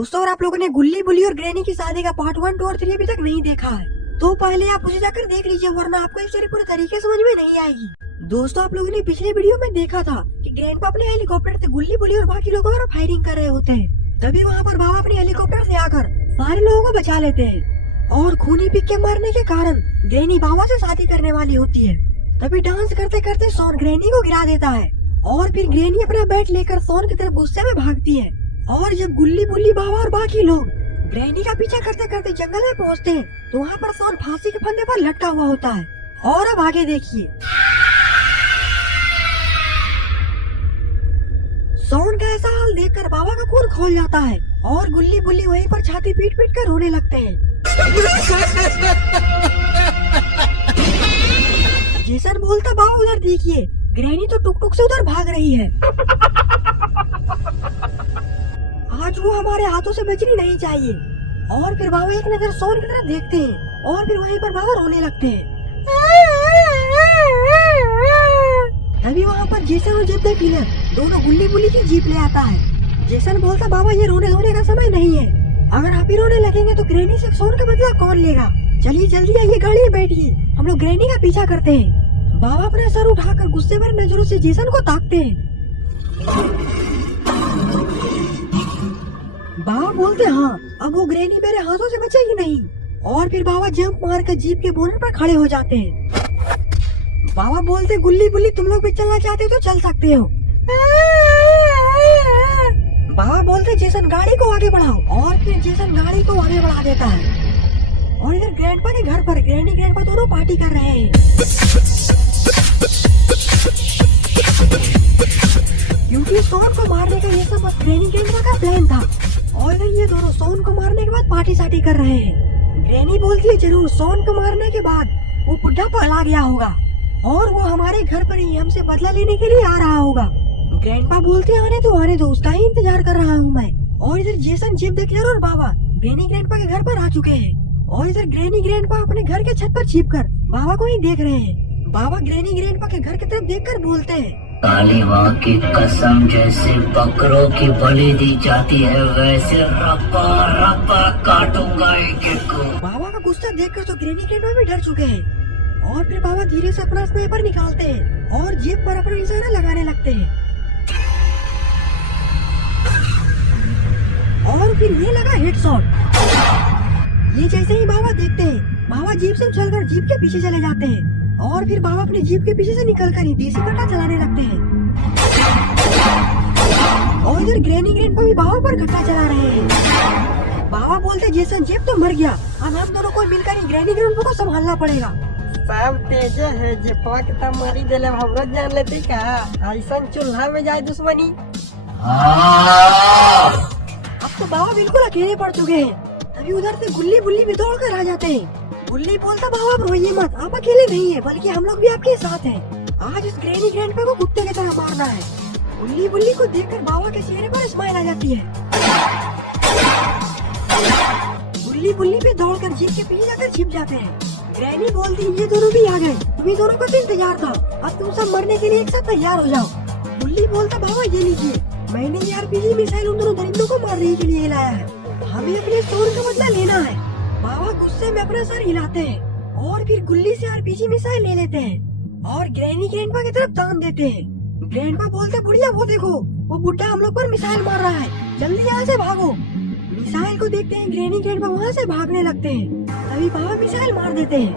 दोस्तों, अगर आप लोगों ने गुल्ली बुल्ली और ग्रैनी की शादी का पार्ट 1, 2 और 3 अभी तक नहीं देखा है तो पहले आप उसे जाकर देख लीजिए, वरना आपको स्टोरी पूरे तरीके समझ में नहीं आएगी। दोस्तों, आप लोगों ने पिछले वीडियो में देखा था कि ग्रैंडपा अपने हेलीकॉप्टर से गुल्ली बुल्ली और बाकी लोगों पर फायरिंग कर रहे होते हैं। तभी वहाँ पर बाबा अपने हेलीकॉप्टर से आकर सारे लोगों को बचा लेते हैं और खूनी पिक के मारने के कारण ग्रैनी बाबा से शादी करने वाली होती है। तभी डांस करते करते सोन ग्रैनी को गिरा देता है और फिर ग्रैनी अपना बैट लेकर सोन की तरफ गुस्से में भागती है। और जब गुल्ली बुल्ली बाबा और बाकी लोग ग्रैनी का पीछा करते करते जंगल में पहुंचते हैं तो वहाँ पर सोन फांसी के फंदे पर लटका हुआ होता है। और अब आगे देखिए, सोन का ऐसा हाल देखकर बाबा का खून खोल जाता है और गुल्ली बुल्ली वहीं पर छाती पीट पीट कर रोने लगते हैं। जेसन बोलता, बाबा उधर देखिए, ग्रैनी तो टुक टुक से उधर भाग रही है। आज वो हमारे हाथों से बचनी नहीं चाहिए। और फिर बाबा एक नजर सोन की तरफ देखते हैं और फिर वहीं पर बाबा रोने लगते हैं। तभी वहाँ पर जेसन और जेब द किलर दोनों गुल्ली बुल्ली की जीप ले आता है। जेसन बोलता, बाबा ये रोने धोने का समय नहीं है, अगर आप ही रोने लगेंगे तो ग्रैनी से सोन का बदला कौन लेगा। चलिए जल्दी आइए, गाड़ी में बैठिए, हम लोग ग्रैनी का पीछा करते हैं। बाबा अपना सर उठाकर गुस्से भरी नजरों से जेसन को ताकते हैं। बाबा बोलते, हाँ अब वो ग्रैनी मेरे हाथों से बचेगी नहीं। और फिर बाबा जंप मारकर जीप के बोनट पर खड़े हो जाते हैं। बाबा बोलते, गुल्ली बुल्ली तुम लोग भी चलना चाहते हो तो चल सकते हो। बाबा बोलते, जेसन गाड़ी को आगे बढ़ाओ। और फिर जेसन गाड़ी को आगे बढ़ा देता है। और इधर ग्रैंडपा के घर पर ग्रैनी ग्रैंडपा दोनों पार्टी कर रहे हैं क्योंकि सोन को मारने का ये सब बस ग्रैनी ग्रैंडपा का प्लान था। और इधर ये दोनों सोन को मारने के बाद पार्टी साटी कर रहे हैं। ग्रैनी बोलती है, जरूर सोन को मारने के बाद वो बुढ़ा पगला गया होगा और वो हमारे घर पर ही हमसे बदला लेने के लिए आ रहा होगा। ग्रैंडपा बोलते, आने दो, उसका ही इंतजार कर रहा हूँ मैं। और इधर जेसन, जेब द किलर और बाबा ग्रैनी ग्रैंडपा के घर पर आ चुके हैं। और इधर ग्रैनी ग्रैंडपा अपने घर के छत पर छिपकर बाबा को ही देख रहे हैं। बाबा ग्रैनी ग्रैंडपा के घर की तरफ देखकर बोलते हैं, काली माँ की कसम, जैसे बकरों की बलि दी जाती है वैसे रप्पा रप्पा काटूंगा एक एक को। बाबा का गुस्सा देखकर तो ग्रैनी ग्रैंडपा भी डर चुके हैं। और फिर बाबा धीरे से अपना स्नाइपर निकालते हैं और जेब पर अपना निशाना लगाने लगते हैं। और फिर ये लगा हेडशॉट। ये जैसे ही बाबा देखते हैं, बाबा जीप से उछलकर जीप के पीछे चले जाते हैं। और फिर बाबा अपनी जीप के पीछे से निकलकर ही देसी कट्टा चलाने लगते हैं। और इधर ग्रैनी ग्रैंडपा भी बाबा पर कट्टा चला रहे हैं। बाबा बोलते, जेसन जेब तो मर गया, अब हम दोनों को मिलकर ही ग्रैनी ग्रैंडपा को संभालना पड़ेगा। सब तेजे है, जेपा के तब मारी देले हमरो जान लेते का, ऐसा चूल्हा में जाए दुश्मनी। अब तो बाबा बिल्कुल अकेले पड़ चुके हैं। तभी उधर से गुल्ली बुल्ली भी दौड़ कर आ जाते हैं। गुल्ली बोलता, बाबा आप रोइए मत, आप अकेले नहीं है, बल्कि हम लोग भी आपके साथ हैं। आज इस ग्रैनी ग्रैंडपा को कुत्ते की तरह मारना है। गुल्ली बुल्ली को देखकर बाबा के चेहरे पर स्माइल आ जाती है। गुल्ली बुल्ली भी दौड़कर जीप के पीछे जाकर छिप जाते हैं। ग्रैनी बोलती, ये दोनों भी आ गए, तुम्ही दोनों को तो इंतजार था, अब तुम सब मरने के लिए एक साथ तैयार हो जाओ। गुल्ली बोलता, बाबा ये लीजिए, मैंने ये आरपीजी मिसाइल उन दोनों दरिंदों को मारने के लिए लाया है, हमें अपने सोन का बदला लेना है। बाबा गुस्से में अपना सर हिलाते हैं और फिर गुल्ली से आरपीजी मिसाइल ले लेते हैं और ग्रैनी ग्रैंडपा की तरफ तान देते हैं। ग्रैंडपा बोलते, बुढ़िया वो देखो, वो बुढ़ा हम लोग पर मिसाइल मार रहा है, जल्दी यहाँ से भागो। मिसाइल को देखते हैं ग्रैनी ग्रैंडपा वहाँ से भागने लगते हैं। तभी बाबा मिसाइल मार देते हैं।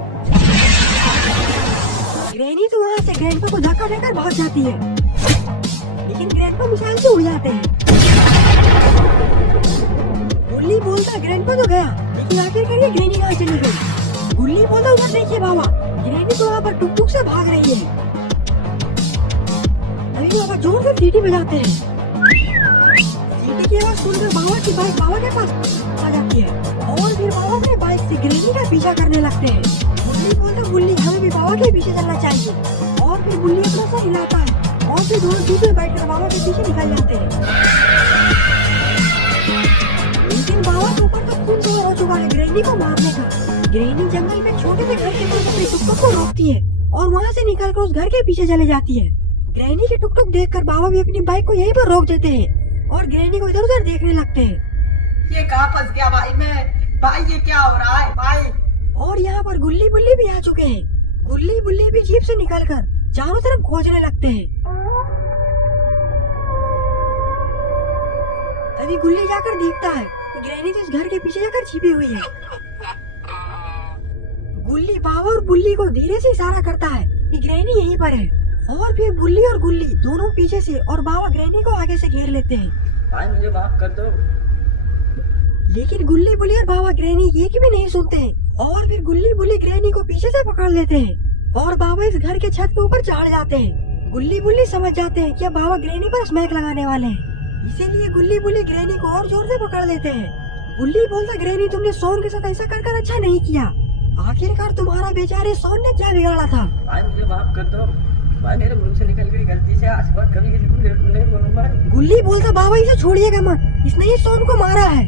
ग्रैनी तो वहाँ से ग्रैंडपा को धक्का देकर भाग जाती है, लेकिन ग्रैंडपा मिसाइल से उड़ जाते हैं। गुल्ली बोलता, ग्रैंडपा तो गया, लेकिन आखिरकार ये ग्रैनी कहाँ चली गई। गुल्ली बोलता, उधर देखिए बाबा, ग्रैनी तो वहाँ पर टुक टुक से भाग रही है। तभी बाबा जोर से सीटी बजाते हैं। सीटी की आवाज सुनकर बाबा की बाइक बाबा के पास आ जाती है और फिर बाबा अपने बाइक से ग्रैनी का पीछा करने लगते हैं। गुल्ली बोलता, गुल्ली हमें भी बाबा के पीछे चलना चाहिए। और फिर गुल्ली अपना सर हिलाता है और फिर दोनों जीप में बैठकर बाबा के पीछे निकल जाते हैं। लेकिन बाबा के ऊपर तो खून सवार हो चुका है ग्रैनी को मारने का। ग्रैनी जंगल में छोटे से घर के पास अपने टुकटुक को रोकती है और वहाँ से निकलकर उस घर के पीछे चले जाती है। ग्रैनी के टुकटुक देखकर बाबा भी अपनी बाइक को यहीं पर रोक देते हैं और ग्रैनी को इधर उधर देखने लगते हैं। ये कहाँ फंस गया भाई मैं? भाई ये क्या हो रहा है भाई? और यहाँ पर गुल्ली बुल्ली भी आ चुके हैं। गुल्ली बुल्ली भी जीप से निकलकर चारों तरफ खोजने लगते हैं। तभी गुल्ली जाकर देखता है कि ग्रैनी तो इस घर के पीछे जाकर छिपी हुई है। गुल्ली बाबा और बुल्ली को धीरे से इशारा करता है कि ग्रैनी यहीं पर है, और फिर बुल्ली और गुल्ली दोनों पीछे से और बाबा ग्रैनी को आगे से घेर लेते हैं। भाई मुझे माफ कर दो। लेकिन गुल्ली बुल्ली और बाबा ग्रैनी एक भी नहीं सुनते हैं, और फिर गुल्ली बुल्ली ग्रैनी को पीछे से पकड़ लेते हैं और बाबा इस घर के छत के ऊपर चढ़ जाते हैं। गुल्ली बुल्ली समझ जाते हैं कि अब बाबा ग्रैनी पर स्मैक लगाने वाले हैं, इसीलिए गुल्ली बुल्ली ग्रैनी को और जोर से पकड़ लेते हैं। गुल्ली बोलता, ग्रैनी तुमने सोन के साथ ऐसा कर अच्छा नहीं किया। आखिरकार तुम्हारा बेचारे सोन ने क्या बिगाड़ा था? भाई मुझे माफ कर दो। भाई मेरे मुंह से निकल गई गलती से, आज बात कभी किसी को नहीं बोलूंगा। गुल्ली बोलता, बाबा इसे छोड़िएगा मत, इसने ही सोन को मारा है।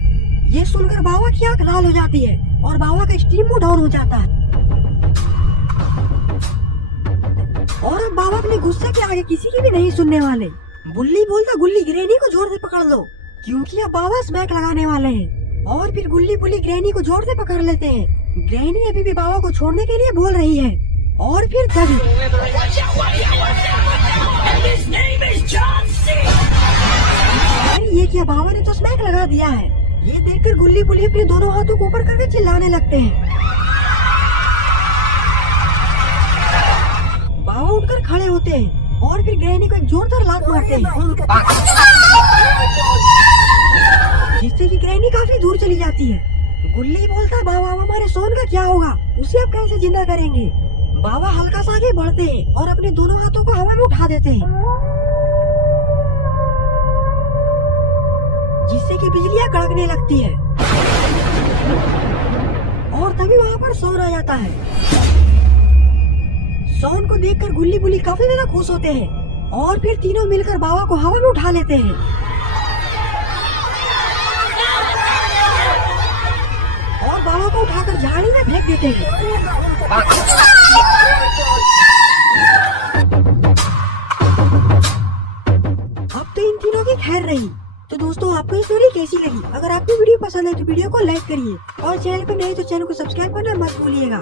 ये सुनकर बाबा की आंख लाल हो जाती है और बाबा का स्टीम मूड डाउन हो जाता है, और अब बाबा अपने गुस्से के आगे किसी की भी नहीं सुनने वाले। बुल्ली बोलता, गुल्ली ग्रैनी को जोर से पकड़ लो, क्योंकि अब बाबा स्मैक लगाने वाले हैं। और फिर गुल्ली बुल्ली ग्रैनी को जोर से पकड़ लेते हैं। ग्रैनी अभी भी बाबा को छोड़ने के लिए बोल रही है, और फिर तभी अरे ये क्या, बाबा ने तो स्मैक लगा दिया है। ये देखकर गुल्ली बुल्ली अपने दोनों हाथों को ऊपर करके चिल्लाने लगते हैं। बाबा उठकर खड़े होते हैं और फिर ग्रैनी को एक जोरदार लात मारते हैं, जिससे कि ग्रैनी काफी दूर चली जाती है। गुल्ली बोलता, बाबा हमारे सोन का क्या होगा, उसे अब कैसे जिंदा करेंगे? बाबा हल्का सा आगे बढ़ते हैं और अपने दोनों हाथों को हवा में उठा देते हैं, जिससे कि बिजलियां कड़कने लगती है, और तभी वहाँ पर सोन आ जाता है। सोन को देखकर गुल्ली बुल्ली काफी ज्यादा खुश होते हैं, और फिर तीनों मिलकर बाबा को हवा में उठा लेते हैं, और बाबा को उठाकर झाड़ी में फेंक देते हैं। अब तो इन तीनों की खैर रही। तो दोस्तों, आपको ये स्टोरी कैसी लगी? अगर आपको वीडियो पसंद है तो वीडियो को लाइक करिए, और चैनल पर नहीं तो चैनल को सब्सक्राइब करना मत भूलिएगा।